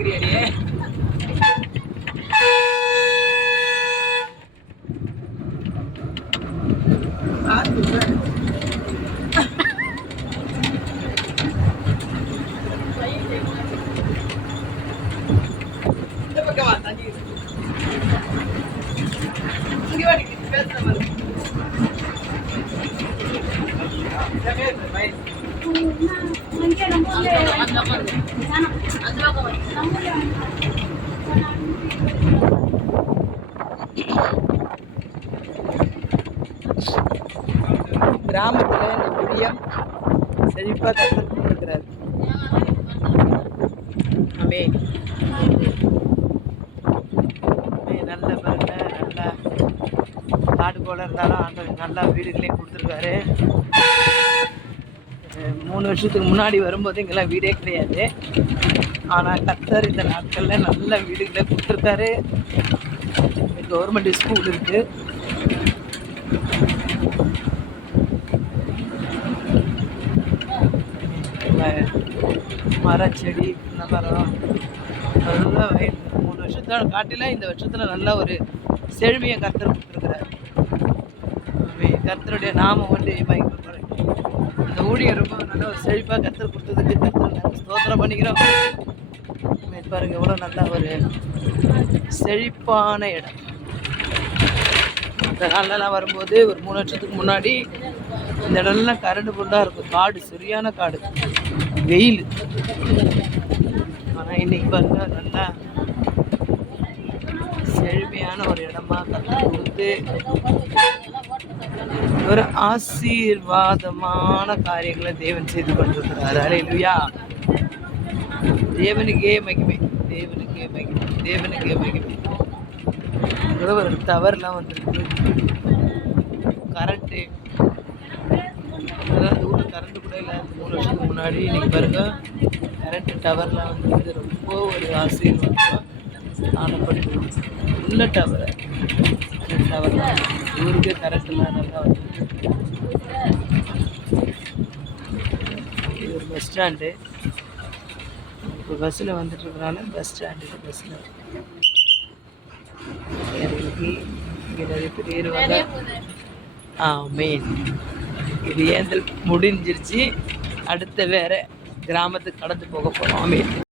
இருக்கிறியே இந்த பக்கமா தண்ணி இங்க வாடி பேசுற மாதிரி கிராமத்துல இந்த ஊழியம் செழிப்பா கற்றுக்கிறார். ஆமென். நல்ல பாருங்க, நல்லா காடு போல இருந்தாலும் ஆண்டவர் நல்லா வீடுகளையும் கொடுத்துருக்காரு. 3 வருஷத்துக்கு முன்னாடி வரும்போது இங்கெல்லாம் வீடே கிடையாது. ஆனால் கர்த்தர் இந்த நாட்களில் நல்ல வீடுகளை கொடுத்துருக்காரு. கவர்மெண்ட் ஸ்கூல் இருக்குது. மரம் செடி மரம் நல்லா 3 வருஷத்தோட காட்டில இந்த வருஷத்தில் நல்ல ஒரு செழுமையை கர்த்தர் கொடுத்துருக்கிறார். கர்த்தருடைய நாமம் வந்து அந்த ஊழியர் ரொம்ப நல்ல ஒரு செழிப்பாக கர்த்தர் கொடுத்ததுக்கு கர்த்தர் நாங்கள் ஸ்தோத்திரம் பண்ணிக்கிறோம். பாருங்க எவ்வளோ நல்ல ஒரு செழிப்பான இடம். இந்த நாளெல்லாம் வரும்போது ஒரு 3 வருஷத்துக்கு முன்னாடி இந்த இடம்லாம் கரண்டு ஃபுல்லாக இருக்கும். காடு, சரியான காடு, வெயில். ஆனால் இன்னைக்கு பாருங்க நல்லா செழுமையான ஒரு இடமா கர்த்தர் கொடுத்து ஒரு ஆசீர்வாதமான காரியங்களை தேவன் செய்து கொண்டிருக்கிறார். அல்லேலூயா. தேவனுக்கே மகிமை, தேவனுக்கே மகிமை, தேவனுக்கே மகிமை. ஒரு டவர்லாம் வந்துருக்கு. கரண்ட்டு அதாவது ஊரில் கரண்ட்டு கூட இல்லை. 3 வருஷத்துக்கு முன்னாடி இன்னைக்கு பாருங்க கரண்ட்டு டவர்லாம் வந்து ரொம்ப ஒரு ஆசீர்வாதமாக காணப்படுது. உள்ள டவர்லாம் ஊருக்கே கரண்ட்லாம் நல்லா வந்து. இது ஒரு பஸ் ஸ்டாண்டு. இப்போ பஸ்ஸில் வந்துட்டுருக்கனால பஸ் ஸ்டாண்டு. பஸ்ஸில் இறங்கி இங்கே நிறைய பேர் ஏறுவாங்க. மெயின் இது ஏந்தல் முடிஞ்சிருச்சு. அடுத்த வேற கிராமத்துக்கு கடந்து போக போகிறோம்.